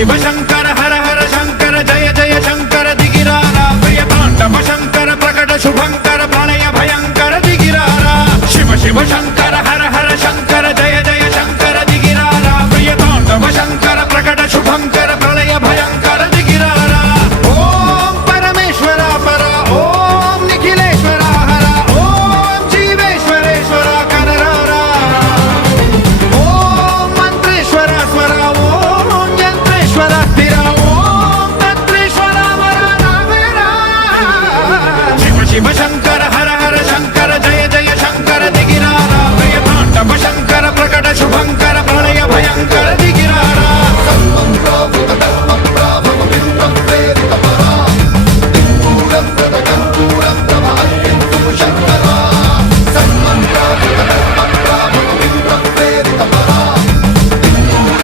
शिव शंकर हर हर शंकर जय जय शंकर दिगिरारा प्रिय तांडव शंकर प्रकट शुभंकर प्रणय भयंकर दिगिरारा शिव शिव शंकर हर हर शंकर जय जय शंकर दिगिरारा प्रिय तांडव शंकर प्रकट शुभंकर